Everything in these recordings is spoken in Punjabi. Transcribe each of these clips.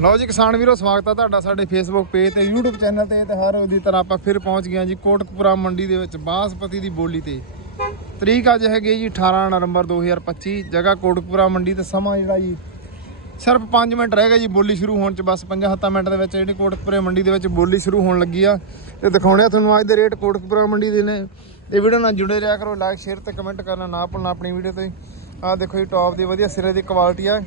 ਲਓ ਜੀ ਕਿਸਾਨ ਵੀਰੋ, ਸਵਾਗਤ ਹੈ ਤੁਹਾਡਾ ਸਾਡੇ ਫੇਸਬੁੱਕ ਪੇਜ ਤੇ, YouTube ਚੈਨਲ ਤੇ ਤੇ ਹਰ ਰੋਜ਼ ਦੀ ਤਰ੍ਹਾਂ ਆਪਾਂ ਫਿਰ ਪਹੁੰਚ ਗਏ ਹਾਂ ਜੀ ਕੋਟਕਪੁਰਾ ਮੰਡੀ ਦੇ ਵਿੱਚ ਬਾਸਪਤੀ ਦੀ ਬੋਲੀ ਤੇ। ਤਰੀਕ ਅੱਜ ਹੈਗੀ ਜੀ 18 ਨਵੰਬਰ 2025 ਜਗ੍ਹਾ ਕੋਟਕਪੁਰਾ ਮੰਡੀ ਤੇ ਸਮਾਂ ਜਿਹੜਾ ਜੀ ਸਿਰਫ 5 ਮਿੰਟ ਰਹਿ ਗਏ ਜੀ ਬੋਲੀ ਸ਼ੁਰੂ ਹੋਣ ਚ, ਬਸ 5-7 ਮਿੰਟ ਦੇ ਵਿੱਚ ਜਿਹੜੀ ਕੋਟਕਪੁਰੇ ਮੰਡੀ ਦੇ ਵਿੱਚ ਬੋਲੀ ਸ਼ੁਰੂ ਹੋਣ ਲੱਗੀ ਆ। ਤੇ ਦਿਖਾਉਣੇ ਆ ਤੁਹਾਨੂੰ ਅੱਜ ਦੇ ਰੇਟ ਕੋਟਕਪੁਰਾ ਮੰਡੀ ਦੇ ਨੇ। ਇਹ ਵੀਡੀਓ ਨਾਲ ਜੁੜੇ ਰਿਹਾ ਕਰੋ ਲਾਈਕ ਸ਼ੇਅਰ ਤੇ ਕਮੈਂਟ ਕਰਨਾ ਨਾ ਭੁੱਲਣਾ ਆਪਣੀ ਵੀਡੀਓ ਤੇ। ਆਹ ਦੇਖੋ ਜੀ ਟੌਪ ਦੀ ਵਧੀਆ ਸਿਰੇ ਦੀ ਕੁਆਲਿਟੀ ਆ।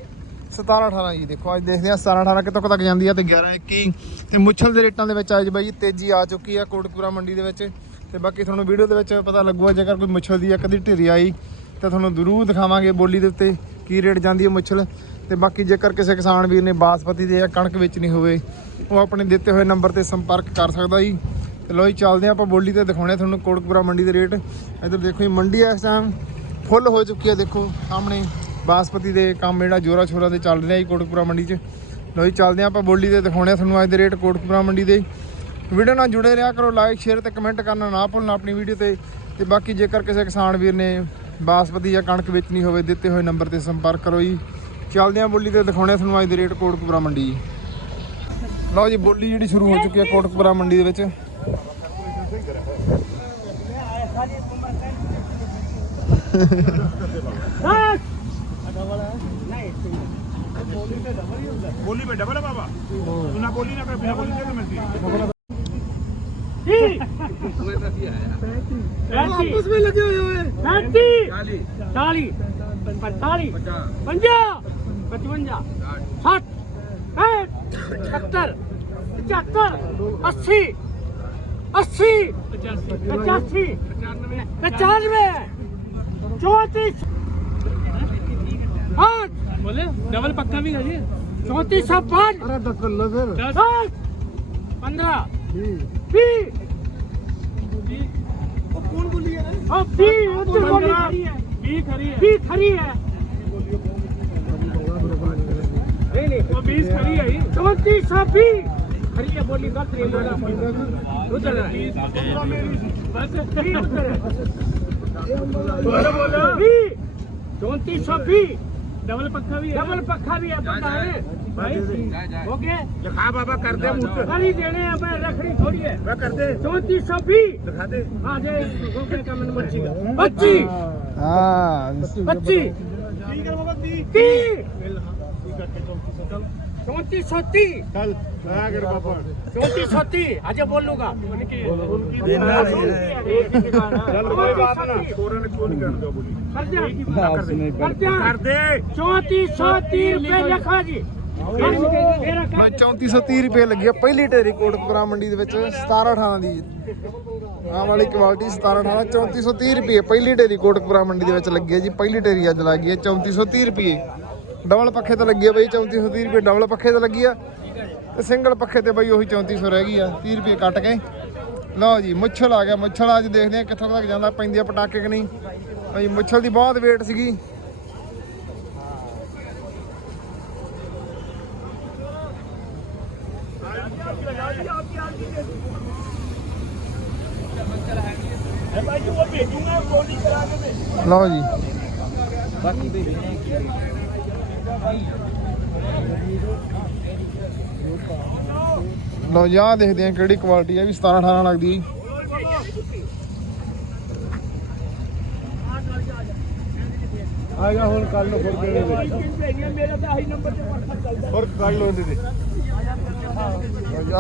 17 18 ਜੀ, ਦੇਖੋ, ਅੱਜ ਦੇਖਦੇ ਆ 17 18 ਕਿੱਥੋਂ ਕੁ ਤੱਕ ਜਾਂਦੀ ਆ ਤੇ 11 21 ਤੇ ਮੁੱਛਲ ਦੇ ਰੇਟਾਂ ਦੇ ਵਿੱਚ ਅੱਜ ਬਾਈ ਤੇਜ਼ੀ ਆ ਚੁੱਕੀ ਆ ਕੋਟਕਪੁਰਾ ਮੰਡੀ ਦੇ ਵਿੱਚ। ਤੇ ਬਾਕੀ ਤੁਹਾਨੂੰ ਵੀਡੀਓ ਦੇ ਵਿੱਚ ਪਤਾ ਲੱਗੂਗਾ, ਜੇਕਰ ਕੋਈ ਮੁੱਛਲ ਦੀ ਆ ਕਦੀ ਢਿਰੀ ਆਈ, ਤਾਂ ਤੁਹਾਨੂੰ ਜ਼ਰੂਰ ਦਿਖਾਵਾਂਗੇ ਬੋਲੀ ਦੇ ਉੱਤੇ ਕੀ ਰੇਟ ਜਾਂਦੀ ਹੈ ਮੁੱਛਲ। ਤੇ ਬਾਕੀ ਜੇਕਰ ਕਿਸੇ ਕਿਸਾਨ ਵੀਰ ਨੇ ਬਾਸਪਤੀ ਦੇ ਜਾਂ ਕਣਕ ਵੇਚਣੀ ਹੋਵੇ, ਉਹ ਆਪਣੇ ਦਿੱਤੇ ਹੋਏ ਨੰਬਰ ਤੇ ਸੰਪਰਕ ਕਰ ਸਕਦਾ ਜੀ। ਤੇ ਲੋ ਜੀ, ਚੱਲਦੇ ਹਾਂ ਆਪਾਂ ਬੋਲੀ ਤੇ ਦਿਖਾਉਣੇ ਤੁਹਾਨੂੰ ਕੋਟਕਪੁਰਾ ਮੰਡੀ ਦੇ ਰੇਟ। ਇੱਧਰ ਦੇਖੋ ਜੀ, ਮੰਡੀ ਇਸ ਟਾਈਮ ਫੁੱਲ ਹੋ ਚੁੱਕੀ ਹੈ ਦੇਖੋ, ਸਾਹਮਣੇ। ਬਾਸਪਤੀ ਦੇ ਕੰਮ ਜਿਹੜਾ ਜੋਰਾ ਛੋਰਾ ਦੇ ਚੱਲ ਰਿਹਾ ਜੀ ਕੋਟਕਪੁਰਾ ਮੰਡੀ 'ਚ। ਲੋ ਜੀ, ਚੱਲਦੇ ਹਾਂ ਆਪਾਂ ਬੋਲੀ ਤੇ ਦਿਖਾਉਣੇ ਆ ਤੁਹਾਨੂੰ ਅੱਜ ਦੇ ਰੇਟ ਕੋਟਕਪੁਰਾ ਮੰਡੀ ਦੇ। ਵੀਡੀਓ ਨਾਲ ਜੁੜੇ ਰਿਹਾ ਕਰੋ ਲਾਈਕ ਸ਼ੇਅਰ ਤੇ ਕਮੈਂਟ ਕਰਨਾ ਨਾ ਭੁੱਲਣਾ ਆਪਣੀ ਵੀਡੀਓ ਤੇ। ਤੇ ਬਾਕੀ ਜੇਕਰ ਕਿਸੇ ਕਿਸਾਨ ਵੀਰ ਨੇ ਬਾਸਪਤੀ ਜਾਂ ਕਣਕ ਵੇਚਣੀ ਹੋਵੇ, ਦਿੱਤੇ ਹੋਏ ਨੰਬਰ ਤੇ ਸੰਪਰਕ ਕਰੋ ਜੀ। ਚੱਲਦੇ ਹਾਂ ਬੋਲੀ ਤੇ ਦਿਖਾਉਣੇ ਆ ਤੁਹਾਨੂੰ ਅੱਜ ਦੇ ਰੇਟ ਕੋਟਕਪੁਰਾ ਮੰਡੀ। ਜੀ ਲਓ ਜੀ, ਬੋਲੀ ਜਿਹੜੀ ਸ਼ੁਰੂ ਹੋ ਚੁੱਕੀ ਹੈ ਕੋਟਕਪੁਰਾ ਮੰਡੀ ਦੇ ਵਿੱਚ। बोली में डबल है बाबा। तू ना बोली ना कर बिना बोली कैसे मिलती? आपस में लगे हुए हैं। पैंतीस। चालीस। पैंतालीस। पंजाब पचवंजा। साठ। सत्तर। पचहत्तर। अस्सी। अस्सी। पचासी। पचानवे। चौंतीस। आठ बोले डबल पक्का भी करिए चौंतीस छप्पन अरे दस कर लो फिर दस पंद्रह पी वो कौन बोली है ना पी पी खरी है पी खरी है नहीं नहीं वो बीस खरी है चौंतीस छपी खरी है बोली गलत रही है उधर बस उधर है बोलो बोलो चौंतीस छपी ਡਬਲ ਪੱਖਾ ਵੀ ਹੈ। ਡਬਲ ਪੱਖਾ ਵੀ ਹੈ ਪੱਕਾ ਹੈ ਭਾਈ ਓਕੇ? ਲਿਖਾ ਬਾਬਾ ਕਰ ਦੇ ਮੁੱਤ ਦੇਣੇ ਆ ਮੈਂ ਰਖੜੀ ਥੋੜੀ ਹੈ। ਮੈਂ ਕਰ ਦੇ 3420 ਦੇ। ਹਾਂ ਜੇ ਗੋਕੇ ਕੰਮ ਨੂੰ ਬੱਚੀ ਦਾ 25 ਹਾਂ 25 ਕੀ ਕਰ ਬਾਬਾ 30 30 ਮਿਲ ਹਾਂ 30 ਕਰਕੇ 34 ਚੱਲ। चौंतीस सौ तीस चल आ गए बाबा चौंतीस सौ तीस आज बोलूंगा उनकी चल कोई बात ना छोरा ने क्यों नहीं कर दो बोली कर दे चौंतीस सौ तीस रुपए रखा जी मेरा ਮੈਂ काम 3430 ਰੁਪਏ ਲੱਗੀ ਆ ਪਹਿਲੀ ਢੇਰੀ ਕੋਟਕਪੁਰਾ ਮੰਡੀ ਦੇ ਵਿੱਚ 17 18 ਦੀ ਆਹ ਵਾਲੀ ਕੁਆਲਿਟੀ 17 18 3430 ਰੁਪਏ ਪਹਿਲੀ ਢੇਰੀ ਕੋਟਕਪੁਰਾ ਮੰਡੀ ਦੇ ਵਿੱਚ ਲੱਗੀ ਹੈ ਜੀ ਪਹਿਲੀ ਢੇਰੀ ਅੱਜ ਲੱਗੀ ਹੈ 3430 ਰੁਪਏ ਡਬਲ ਪੱਖੇ ਤੇ ਲੱਗੀ ਆ ਬਈ 3430 ਰੁਪਏ ਡਬਲ ਪੱਖੇ ਤੇ ਲੱਗੀ ਆ। ਤੇ ਸਿੰਗਲ ਪੱਖੇ ਤੇ ਬਈ ਉਹੀ 3400 ਰਹਿ ਗਈ ਆ 30 ਰੁਪਏ ਕੱਟ ਕੇ। ਲਓ ਜੀ, ਮੁੱਛਲ ਆ ਗਿਆ, ਮੁੱਛਲ ਅੱਜ ਦੇਖਦੇ ਆ ਕਿੱਥੋਂ ਤੱਕ ਜਾਂਦਾ, ਪੈਂਦੀ ਆ ਪਟਾਕੇ ਕਿ ਨਹੀਂ। ਭਾਈ ਮੁੱਛਲ ਦੀ ਬਹੁਤ ਵੇਟ ਸੀਗੀ। ਲਓ ਜੀ। ਬਾਕੀ ਭੇਜਣੇ ਲੋ ਜਾ ਦੇਖਦੇ ਆ ਕਿਹੜੀ ਕੁਆਲਿਟੀ ਆ ਵੀ 17 18 ਲੱਗਦੀ ਹੈ ਆਏਗਾ ਹੁਣ ਕੱਲ ਨੂੰ ਫੁਰਕ ਦੇ ਦੇ ਫੁਰਕ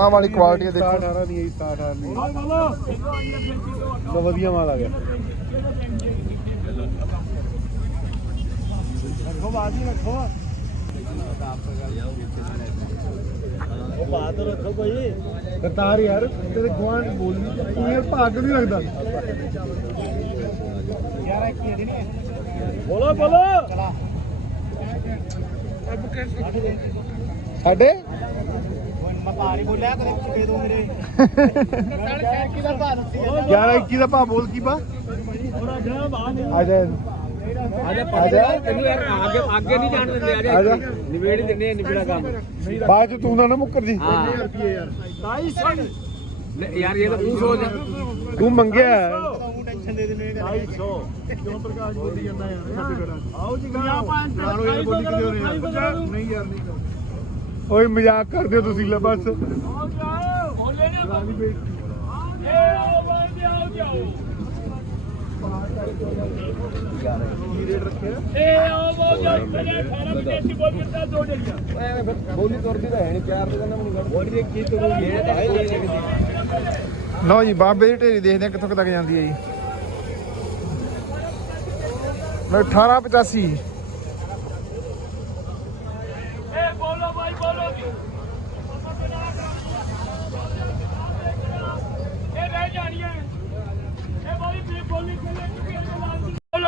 ਵਾਲੀ ਕੁਆਲਿਟੀ 18 ਦੀ ਬਹੁਤ ਵਧੀਆ ਮਾਲ ਆ ਗਿਆ। ਰੱਖੋ ਬਾਜੀ ਰੱਖੋ। ਉਹ ਬਾਤ ਰੱਖੋ ਭਾਈ ਕਰਤਾਰ ਯਾਰ ਤੇਰੇ ਗਵਾਂਢ ਬੋਲਦੀ ਤੂੰ ਯਾਰ ਭਾਗ ਨਹੀਂ ਲੱਗਦਾ। ਯਾਰ ਇੱਕ ਹੀ ਨਹੀਂ ਬੋਲੋ ਬੋਲੋ। ਸਾਡੇ? ਮੈਂ ਪਾਣੀ ਬੋਲਿਆ ਕਦੇ ਕੁਝ ਦੇ ਦੋ ਮੇਰੇ। 11 21 ਦਾ ਭਾ ਬੋਲ ਕੀ ਬਾ ਆ ਜਾ ਆ ਬਾਅਦ ਚ ਤੂੰ ਨਾ ਨਾ ਮੁੱਕਰ ਜੀ। ਯਾਰ ਇਹ ਤਾਂ ਤੂੰ ਸੋਚ ਤੂੰ ਮੰਗਿਆ ਟੈਨਸ਼ਨ ਦੇ ਦਿੰਦੇ 250 ਕਿਉਂ ਪ੍ਰਕਾਸ਼ ਬੋਲੀ ਜਾਂਦਾ ਯਾਰ ਸਾਡੇ ਘਰਾਂ ਆਓ ਜੀ ਗਾ ਨਾਲੋਂ ਯਾਰ ਬੋਲੀ ਕਿਉਂ ਨਹੀਂ ਨਹੀਂ ਯਾਰ ਨਹੀਂ ਓਏ ਮਜ਼ਾਕ ਕਰਦੇ ਹੋ ਤੁਸੀਂ ਲੈ ਬਸ। ਆਓ ਜਾਓ ਬੋਲੇ ਨਾ ਏ ਆਓ ਬਾਈ ਆਓ ਕੀ ਰੇਟ ਰੱਖਿਆ ਏ ਆਓ ਬਾਈ ਜਾਓ ਪਹਿਲੇ ਵਿਦੇਸ਼ੀ ਬੋਲ ਕੇ ਦੋ ਦੇ ਬੋਲੀ ਤੁਰਦੀ ਤਾਂ ਹੈ ਨਹੀਂ ਚਾਰ ਦੇ ਕਹਿੰਦਾ ਮੈਨੂੰ ਬੋਲੀ ਦੇ ਕੀ ਕਰੂਗੀ ਇਹ ਤਾਂ ਹੈ ਲਓ ਜੀ, ਬਾਬੇ ਦੀ ਢੇਰੀ ਦੇਖਦੇ ਆ ਕਿੱਥੋਂ ਕੁ ਤੱਕ ਜਾਂਦੀ ਹੈ ਜੀ। ਲਓ 1885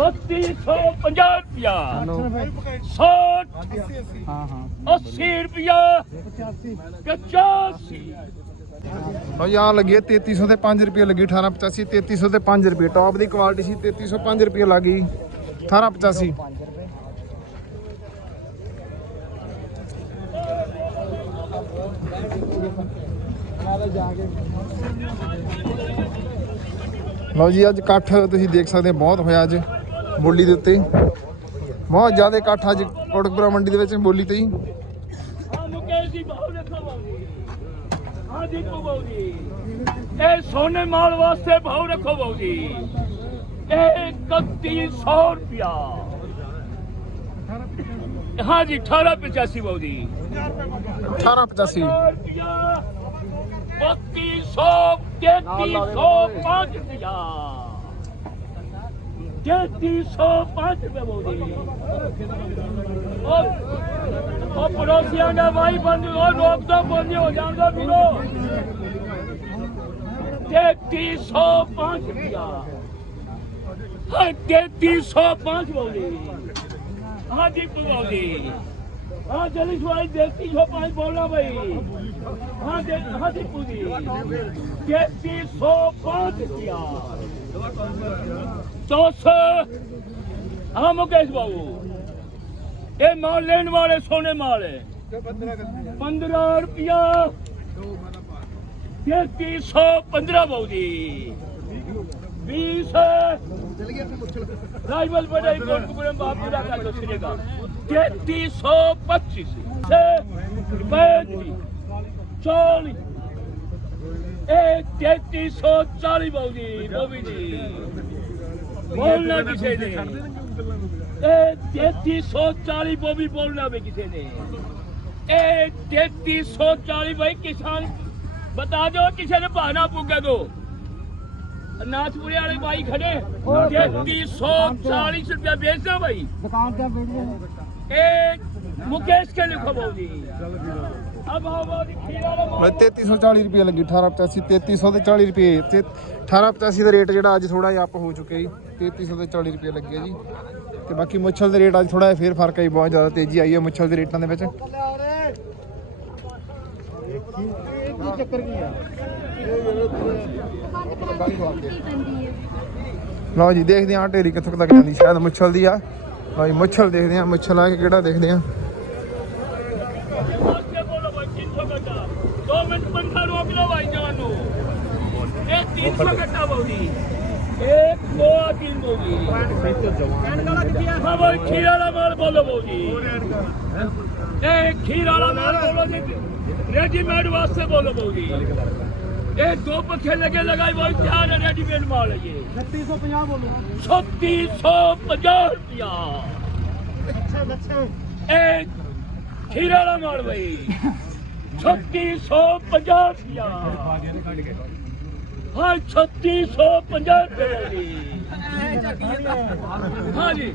3250 ਰੁਪਿਆ 60 ਹਾਂ ਹਾਂ 80 ਯਾਰ ਲੱਗੀ 3300 ਤੇ 5 ਰੁਪਏ ਲੱਗੀ 1885 3300 ਤੇ 5 ਰੁਪਏ ਟੌਪ ਦੀ ਕੁਆਲਿਟੀ ਸੀ 3305 ਰੁਪਏ ਲੱਗ ਗਈ 1885 ਲਓ ਜੀ ਅੱਜ ਇਕੱਠ ਤੁਸੀਂ ਦੇਖ ਸਕਦੇ ਬਹੁਤ ਹੋਇਆ ਅੱਜ। ਬੋਲੀ ਦੇ ਉੱਤੇ। ਬਹੁਤ ਜ਼ਿਆਦਾ ਇਕੱਠ ਅੱਜ ਕੋਟਕਪੁਰਾ ਮੰਡੀ ਦੇ ਵਿੱਚ ਬੋਲੀ ਤੇ ਹੀ। ਇਹ ਸੋਨੇ ਮਾਲ ਵਾਸਤੇ ਭਾਉ ਰੱਖੋ ਭਾਉ ਜੀ। ਇਹ 3100 ਰੁਪਿਆ ਹਾਂ ਜੀ 1885 ਭਾਉ ਜੀ। 1885 3200 3305 ਰੁਪਿਆ सौ पाँच रुपया तैतीस सौ पाँच रुपये बोली और और पड़ोसियों का भाई बंद और रोक दो बंदी हो जान दो बिलो तैतीस सौ पाँच रुपया हाँ तैतीस सौ पाँच बोली हाँ जी बोली हाँ जल्दी से भाई तैतीस सौ पाँच बोलना भाई हाँ दे हाँ जी पूरी तैतीस सौ पाँच रुपया ਚੌਥ ਆ ਮੁਕੇਸ਼ ਬਾਬੂ ਇਹ ਮਾਲ ਲੈਣ ਵਾਲੇ ਸੋਨੇ ਮਾਲ ਹੈ। 15 ਰੁਪਿਆ 3315 ਬਾਬੂ ਜੀ 20 ਰਾਜਮਲ ਬੜਾਈ ਕੋਟ ਕੁਰੇ ਬਾਪ ਜੀ ਦਾ ਕਰ ਦੋ ਸਿਰੇਗਾ 3325 ਰੁਪਏ 40 ਇਹ 3340 ਬੋਗੀ ਬੋਬੀ ਜੀ ਬੋਲਣਾ ਕਿਸੇ ਨੇ। ਇਹ 3340 ਬੋਬੀ ਬੋਲਣਾ ਵੀ ਕਿਸੇ ਨੇ। ਇਹ 3340 ਭਾਈ ਕਿਸਾਨ ਬਤਾ ਦਿਓ ਕਿਸੇ ਨੇ ਭਾਣਾ ਪੁੱਗੇ ਦੋ ਅਨਾਥਪੁਰੇ ਵਾਲੇ ਭਾਈ ਖੜੇ। 3340 ਰੁਪਏ ਵੇਚਦਾ ਭਾਈ ਦੁਕਾਨ ਤੇ ਵੇਚਦੇ ਇਹ ਮੁਕੇਸ਼ ਕੇ ਲਿਖੋ ਬੋਲੀ ਜੀ ਅਬ ਆਓ ਬਾਊ ਜੀ ਖੀਰਾ ਵਾਲਾ ਮੈਂ 3340 ਰੁਪਏ ਲੱਗੀ 1885 3300 ਤੇ 40 ਰੁਪਏ। ਤੇ 1885 ਦਾ ਰੇਟ ਜਿਹੜਾ ਅੱਜ ਥੋੜਾ ਜਿਹਾ ਅਪ ਹੋ ਚੁੱਕਿਆ ਜੀ। 3300 ਤੇ 40 ਰੁਪਏ ਲੱਗਿਆ ਜੀ। ਤੇ ਬਾਕੀ ਮੁੱਛਲ ਦੇ ਰੇਟ ਅੱਜ ਥੋੜਾ ਜਿਹਾ ਫੇਰ ਫ਼ਰਕ ਹੈ ਬਹੁਤ ਜ਼ਿਆਦਾ ਤੇਜ਼ੀ ਆਈ ਹੈ ਮੁੱਛਲ ਦੇ ਰੇਟਾਂ ਦੇ ਵਿੱਚ। ਕੀ ਚੱਕਰ ਕੀ ਆ ਲਓ ਜੀ, ਦੇਖਦੇ ਹਾਂ ਢੇਰੀ ਕਿੱਥੋਂ ਕੁ ਤੱਕ ਜਾਂਦੀ, ਸ਼ਾਇਦ ਮੁੱਛਲ ਦੀ ਆ। ਲਓ ਮੁੱਛਲ ਦੇਖਦੇ ਹਾਂ, ਮੁੱਛਲ ਆ ਕੇ ਕਿਹੜਾ ਦੇਖਦੇ ਹਾਂ। तीन सौ कट्टा बोली एक दो तीन बोली हाँ भाई खीरा वाला माल बोलो बोली एक खीरा वाला माल बोलो जी रेडीमेड वास्ते बोलो बोली एक दो पखे लगे लगाई भाई चार रेडीमेड माल है ये छत्तीस सौ पंजाब बोलो छत्तीस सौ पचास रुपया अच्छा अच्छा एक खीरा वाला माल भाई छत्तीस सौ पचास रुपया हाँ छत्तीस सौ पचास रुपया हाँ जी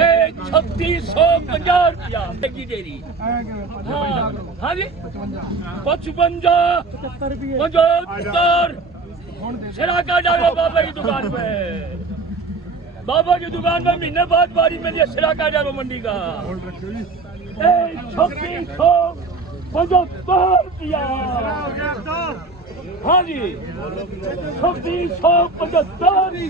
एक छत्तीस सौ पचास रुपया की डेरी हाँ हाँ जी पचपंजा सत्तर रुपये पचहत्तर सिरा का डालो बाबा की दुकान पे बाबा की दुकान में महीने बाद बारी मिली है सिरा का डालो मंडी का छब्बीस सौ पचहत्तर रुपया ਹਾਂਜੀ। 2675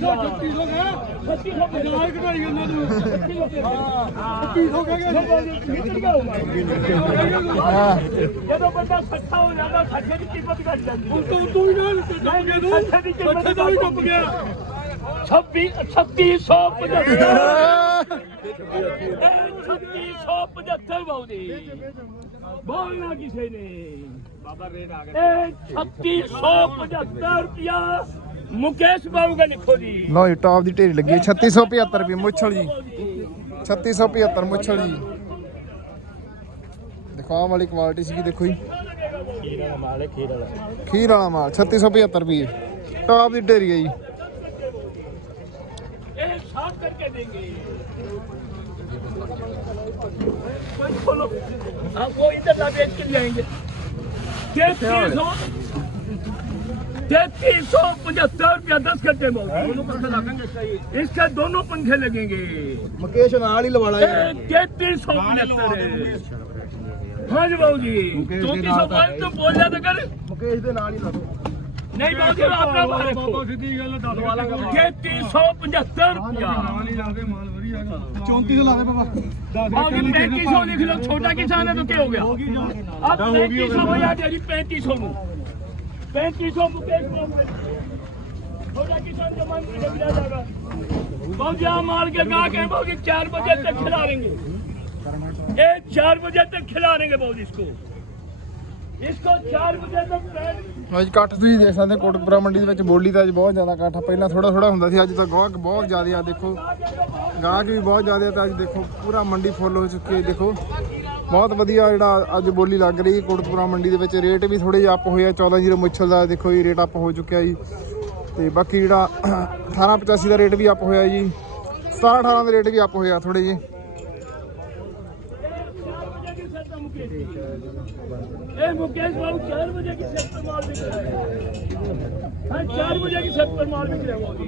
ਜਦੋਂ ਬੰਦਾ ਸੱਚਾ ਹੋ ਜਾਂਦਾ ਸੱਚੇ ਦੀ ਕੀਮਤ ਘਟ ਜਾਂਦੀ ਹੈ। ਸੱਚੇ ਦੀ ਕੀਮਤ ਘੱਟ ਜਾਂਦੀ ਹੈ। 26 3675 ਇਹ 3675 ਬਾਉਦੀ ਬੋਲਣਾ ਕਿਸੇ ਨੇ। छत्तीस सौ पचहत्तर रुपया। मुकेश जी। लो ढेरी लगी छत्ती सौ पचहत्तर रुपये मुच्छल जी। छत्ती सौ पचहत्तर मुच्छल जी। दिखाओ वाली क्वालिटी सी देखो जी। खीर वाला माल छत्ती सौ पचहत्तर रुपये। टॉप की ढेरी है जी। आप वो इधर ला बेच के जाएँगे तैतीस सौ पचहत्तर रुपया दस घंटे में इसके दोनों पंखे लगेंगे मुकेश नाल ही लवाड़ा तैतीस सौ पचहत्तर हाँ जी बाबू जी चौंतीस सौ पाँच तो बोल जाते कर मुकेश के नाल ही ਦੇ ਨਾਲ ਹੀ ਲਾ ਦੋ नहीं बाबू जी अपना बाहर रखो तैतीस सौ पचहत्तर रुपया 34 ਲਾ ਦੇ ਬਾਬਾ बाबू पैंतीस सौ लिख लो छोटा किसान है तो क्या हो गया अब पैंतीस सौ भैया तेरी पैंतीस सौ पैंतीस सौ मुकेश बाबू छोटा किसान का मन नहीं मिला जाएगा बाबू जी आप मार के गा के बाबू जी चार बजे तक खिला देंगे ये चार बजे तक खिला देंगे बाबू जी इसको इसको चार बजे तक बैठ ਅੱਜ ਇਕੱਠ ਤੁਸੀਂ ਦੇਖ ਸਕਦੇ ਹੋ ਕੋਟਕਪੁਰਾ ਮੰਡੀ ਦੇ ਵਿੱਚ ਬੋਲੀ ਦਾ ਅੱਜ ਬਹੁਤ ਜ਼ਿਆਦਾ ਇਕੱਠ ਆ ਪਹਿਲਾਂ ਥੋੜਾ ਥੋੜਾ ਹੁੰਦਾ ਸੀ ਅੱਜ ਤਾਂ ਗਾਹਕ ਬਹੁਤ ਜ਼ਿਆਦਾ ਆ ਦੇਖੋ ਗਾਹਕ ਵੀ ਬਹੁਤ ਜ਼ਿਆਦਾ ਆ ਤਾਂ ਅੱਜ ਦੇਖੋ ਪੂਰਾ ਮੰਡੀ ਫੁੱਲ ਹੋ ਚੁੱਕੀ ਹੈ ਦੇਖੋ ਬਹੁਤ ਵਧੀਆ ਜਿਹੜਾ ਅੱਜ ਬੋਲੀ ਲੱਗ ਰਹੀ ਹੈ ਕੋਟਕਪੁਰਾ ਮੰਡੀ ਦੇ ਵਿੱਚ ਰੇਟ ਵੀ ਥੋੜੇ ਜਿਹਾ ਅਪ ਹੋਇਆ 14 ਮੁੱਛਲ ਦਾ ਦੇਖੋ ਜੀ ਰੇਟ ਅਪ ਹੋ ਚੁੱਕਿਆ ਜੀ ਤੇ ਬਾਕੀ ਜਿਹੜਾ 1885 ਦਾ ਰੇਟ ਵੀ ਅਪ ਹੋਇਆ ਜੀ 17 18 ਦਾ ਰੇਟ ਵੀ ਅਪ ਹੋਇਆ ਥੋੜੇ ਜਿਹੇ ए मुकेश बाबू चार बजे की छत पर माल बिक रहा है हाँ चार बजे की छत पर माल बिक रहा है बाबू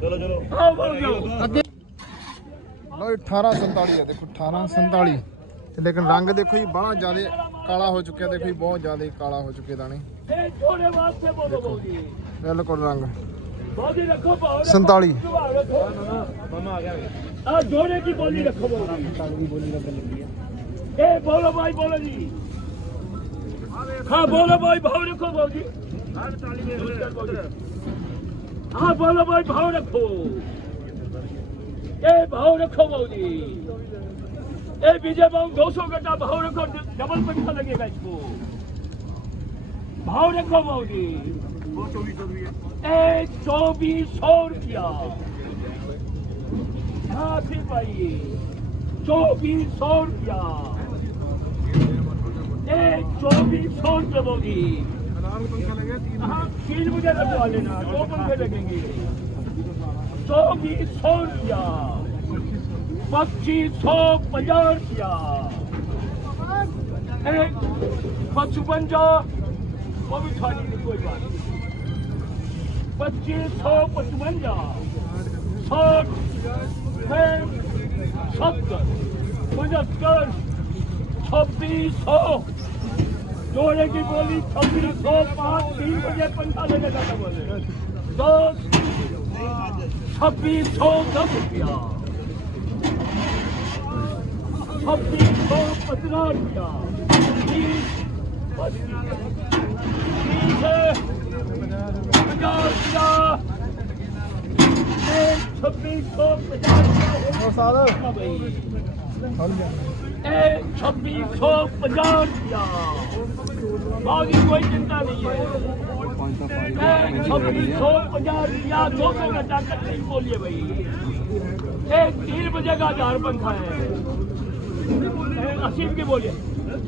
चलो चलो हाँ बोल जाओ ਲਓ 1847 ਹੈ ਦੇਖੋ 1847 ਤੇ ਲੇਕਿਨ ਰੰਗ ਦੇਖੋ ਜੀ ਬੜਾ ਜ਼ਿਆਦਾ ਕਾਲਾ ਹੋ ਚੁੱਕਿਆ ਦੇਖੋ ਜੀ ਬਹੁਤ ਜ਼ਿਆਦਾ ਕਾਲਾ ਹੋ ਚੁੱਕੇ ਦਾਣੇ ए छोड़े बात से बोलो बाबू जी ਬਿਲਕੁਲ ਰੰਗ बाबू जी रखो बाबू 47 रखो ਮਾਮਾ ਆ ਗਿਆ हाँ जोड़े की बोली रखो बाबू जी ਬੋਲੀ ਲੱਗਣ কে বলো ভাই বলো জি হ্যাঁ বলো ভাই ভাও রেখো বাবুজি হ্যাঁ বলো ভাই ভাও রেখো এ ভাও রেখো বাবুজি ए विजय बाबू दो सौ गड्ढा भाव रखो डबल पैसा लगेगा इसको भाव रखो भाव जी ए चौबीस सौ रुपया हाँ फिर भाई चौबीस सौ रुपया चौबीस सौ रुपये बोगी हाँ तीन बजे लगवा लेना दो पंखे लगेंगे चौबीस सौ रुपया पच्चीस सौ पचास रुपया एक पचपन सौ वो भी खाली नहीं कोई बात नहीं। पच्चीस सौ पचवंजा साठ पैंठ सत्तर पचहत्तर छब्बीस सौ जोड़े की बोली छब्बीस सौ पाँच तीन बजे पंखा लेने का बोले दस छब्बीस सौ दस रुपया छब्बीस सौ पचास रुपया तीस तीस पचास रुपया छब्बीस सौ पचास रुपया ਇਹ 2650 ਰੁਪਿਆ ਬਾਜੀ ਕੋਈ ਚਿੰਤਾ ਨਹੀਂ ਹੈ। ਇਹ 2650 ਰੁਪਿਆ 200 ਘੰਟਾ ਕੱਟੀ ਬੋਲੀਏ ਭਾਈ ਇਹ 3 ਵਜੇ ਦਾ 1000 ਪੰਖਾ ਹੈ। ਅਸੀਬ ਕੀ ਬੋਲੀਏ।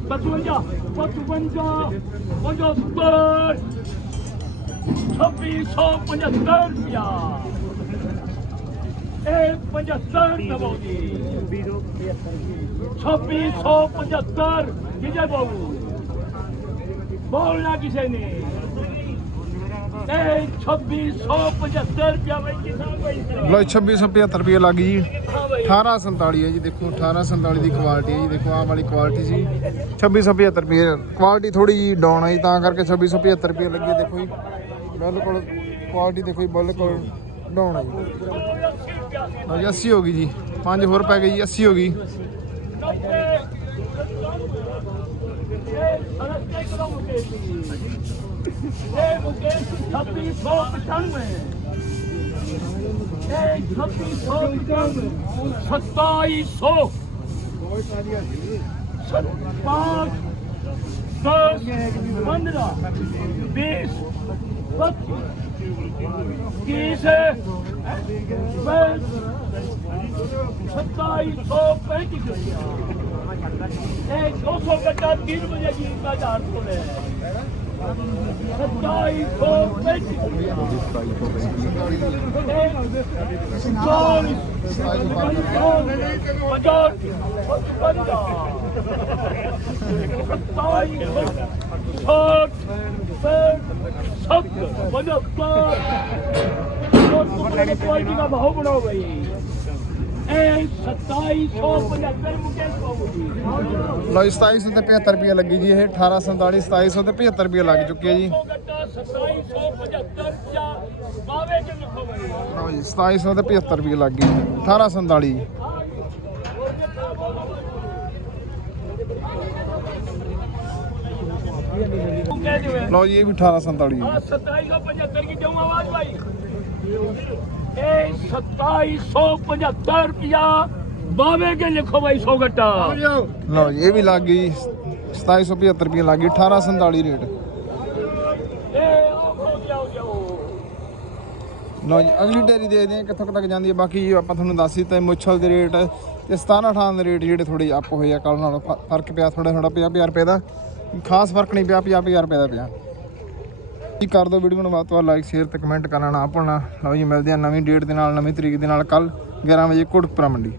55 55 55 2675 ਰੁਪਿਆ ਇਹ 75 ਦਵਾਉਂਦੀ 2675 ਵਿਜੇ ਬਾਬੂ ਬੋਲਣਾ ਕਿਸੇ ਨੇ ਲੋ 2675 ਰੁਪਏ ਲੱਗ ਜੀ 1847 ਹੈ ਜੀ ਦੇਖੋ 1847 ਦੀ ਕੁਆਲਿਟੀ ਹੈ ਜੀ ਦੇਖੋ ਆਹ ਵਾਲੀ ਕੁਆਲਿਟੀ ਜੀ 2675 ਰੁਪਏ ਕੁਆਲਿਟੀ ਥੋੜੀ ਜੀ ਡਾਊਨ ਆਈ ਤਾਂ ਕਰਕੇ 2675 ਰੁਪਏ ਲੱਗੇ ਦੇਖੋ ਜੀ ਬਿਲਕੁਲ ਕੁਆਲਿਟੀ ਦੇਖੋ ਜੀ ਬਿਲਕੁਲ। ਡਾਊਨ ਹੈ ਜੀ ਲਓ ਜੀ 80 ਹੋ ਗਈ ਜੀ 5 ਹੋਰ ਪੈ ਗਈ ਜੀ 80 ਹੋ ਗਈ सत्ताईस सौ पाँच दस पंद्रह बीस पच्चीस ਕਿਸ ਮੈਂ 2735 ਇਹ 200 ਕੱਟਾ 3 ਵਜੇ ਦੀ ਬਾਜ਼ਾਰ ਤੋਂ ਲੈ 2735 50 60 70 ਸਤਾਈ ਵਨਪਰ ਪਾਰਟੀ ਦਾ ਬਾਹੂ ਬਣਾਓ ਬਈ ਇਹ 2775 ਮੁਕੇਸ਼ ਬਾਬੂ ਜੀ ਲਓ 2775 ਰੁਪਏ ਲੱਗੀ ਜੀ ਇਹ 1847 2775 ਰੁਪਏ ਲੱਗ ਚੁੱਕੇ ਜੀ 2775 ਜਾਂ ਬਾਵੇ ਚ ਲਿਖੋ ਲੱਗ ਗਈ 1847 ਲਓ ਜੀ ਇਹ ਵੀ 1847 ਹੈ। 2775 ਕੀ ਕਿਉਂ ਆਵਾਜ਼ ਭਾਈ ਇਹ 2775 ਰੁਪਿਆ ਬਾਵੇ ਕੇ ਲਿਖੋ ਭਾਈ 100 ਗੱਟਾ। ਲਓ ਜੀ ਇਹ ਵੀ ਲੱਗ ਗਈ 2775 ਰੁਪਿਆ ਲੱਗ ਗਈ 1847 ਰੇਟ। ਲਓ ਜੀ ਅਗਲੀ ਡੇਰੀ ਦੇਖਦੇ ਹਾਂ ਕਿੱਥੋਂ ਤੱਕ ਜਾਂਦੀ ਹੈ। ਬਾਕੀ ਆਪਾਂ ਤੁਹਾਨੂੰ ਦੱਸ ਦਿੱਤਾ ਮੁੱਛਲ ਦੇ ਰੇਟ ਤੇ 17 18 ਦੇ ਰੇਟ ਜਿਹੜੇ ਥੋੜੇ ਅਪ ਹੋਏ ਆ। ਕੱਲ ਨਾਲੋਂ ਫ਼ਰਕ ਪਿਆ ਥੋੜਾ ਥੋੜਾ 50 ਰੁਪਏ ਦਾ। ਖਾਸ ਫ਼ਰਕ ਨਹੀਂ ਪਿਆ 50 50 ਰੁਪਏ ਦਾ ਪਿਆ। ਜੀ, ਕਰ ਦਿਓ ਵੀਡੀਓ ਨੂੰ ਵੱਧ ਤੋਂ ਵੱਧ ਲਾਈਕ ਸ਼ੇਅਰ ਤੇ ਕਮੈਂਟ ਕਰਨਾ ਨਾ ਭੁੱਲਣਾ। ਲਓ ਜੀ, ਮਿਲਦੇ ਆ ਨਵੀਂ ਡੇਟ ਦੇ ਨਾਲ, ਨਵੀਂ ਤਰੀਕ ਦੇ ਨਾਲ ਕੱਲ 11 ਵਜੇ ਕੋਟਕਪੁਰਾ ਮੰਡੀ।